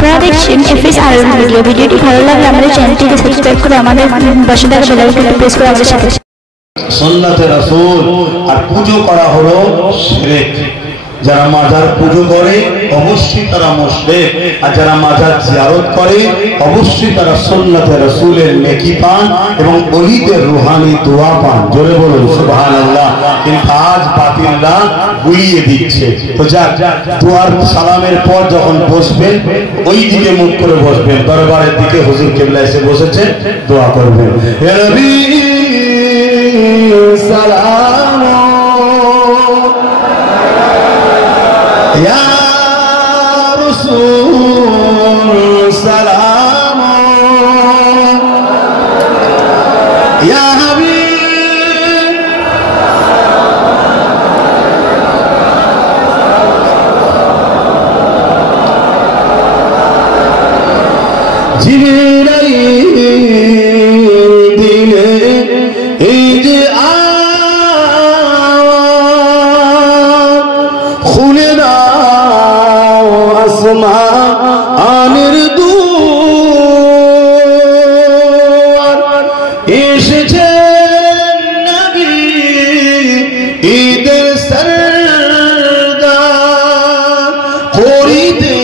আপনারা দেখছেন FS RL video. ভিডিওটি ভালো লাগলে আমাদের চ্যানেলটিকে সাবস্ক্রাইব করে আমাদের পাশে থাকা বেল আইকনটি প্রেস করে আমাদের সাথে সুন্নাতে রাসূল। আর পুজো করা হলো শিরক। যারা মাজার পুজো করে অবশ্যই তারা মুশরিক, আর যারা মাজার জিয়ারত করে অবশ্যই তারা সুন্নাতে রাসূলের নেকি পান এবং ওলিদের রূহানি দোয়া পান। জোরে বলুন সুবহানাল্লাহ। কিন্তু আজ বাতিলরা গুলিয়ে দিচ্ছে। তো যাক, দোয়ার সালামের পর যখন বসবেন ওই দিকে মুখ করে বসবেন, দরবারের দিকে হুজুর কিবলা এসে বসেছে, দোয়া করবেন। ইয়া নবী সালাম ইয়া রাসূল সালাম ইয়া হাবিব জিবরাইল দিলে এই যে খুলে দাও আসমানের দুয়ার, এসেছে নবী ঈদের সরদার, করিতে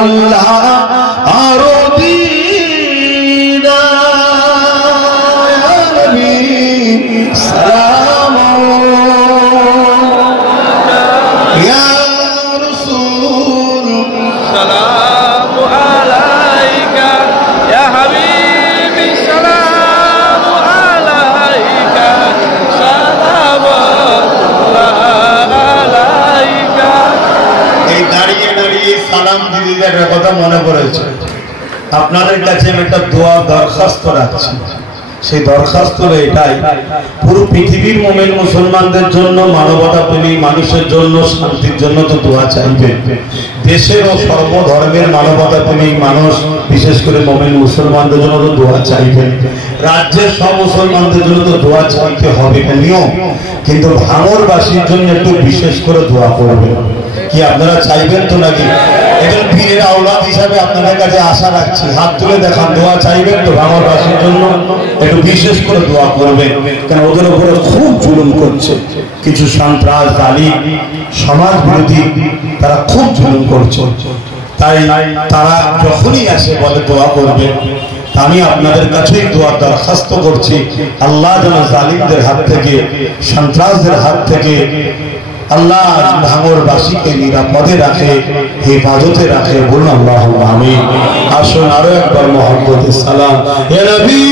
আল্লাহ আরো দিদার। ইয়া নবী সালাম ইয়া রাসূল সালাম আলাইকা ইয়া হাবিবি সালাম আলাইকা সালাওয়াতুল্লাহ আলাইকা। এই দাঁড়িয়ে দাঁড়িয়ে সালাম দিদিদের কথা মনে পড়েছে। আপনাদের কাছে আমি একটা দোয়া দরখাস্ত রাখছি। সেই দরখাস্ত এটাই, পুরো পৃথিবীর মুমিন মুসলমানদের জন্য, মানবতা প্রেমী মানুষের জন্য, শান্তির জন্য তো দোয়া চাইবেন। দেশের ও সর্বধর্মের মানবতা প্রেমী মানুষ, বিশেষ করে মুমিন মুসলমানদের জন্য তো দোয়া চাইবেন। রাজ্যের সব মুসলমানদের জন্য তো দোয়া চাইতে হবে নিয়ম, কিন্তু ভাঙরবাসীর জন্য একটু বিশেষ করে দোয়া করবেন। কি আপনারা চাইবেন তো নাকি? একজন পীরের আওলাদ হিসাবে আপনাদের কাছে আশা রাখছি, হাত তুলে দেখান, দোয়া চাইবেন তো ভাঙরবাসীর জন্য? একটু বিশেষ করে দোয়া করবেন, কারণ ওদের উপরে খুব জুলুম করছে কিছু সন্ত্রাস, জালিম, সমাজ বিরোধী, তারা খুব জুলুম করছে। তাই তারা যখনই আসে বলে দোয়া করবেন, আমি আপনাদের কাছেই দোয়া দরখাস্ত করছি, আল্লাহ যেন জালিমদের হাত থেকে, সন্ত্রাসদের হাত থেকে আল্লাহ ভাঙরবাসীকে নিরাপদে রাখে, হেফাজতে রাখে। বলুন আল্লাহুম্মা আমিন। আসুন আরো একবার মুহাম্মদের সালাম ইয়া নবী।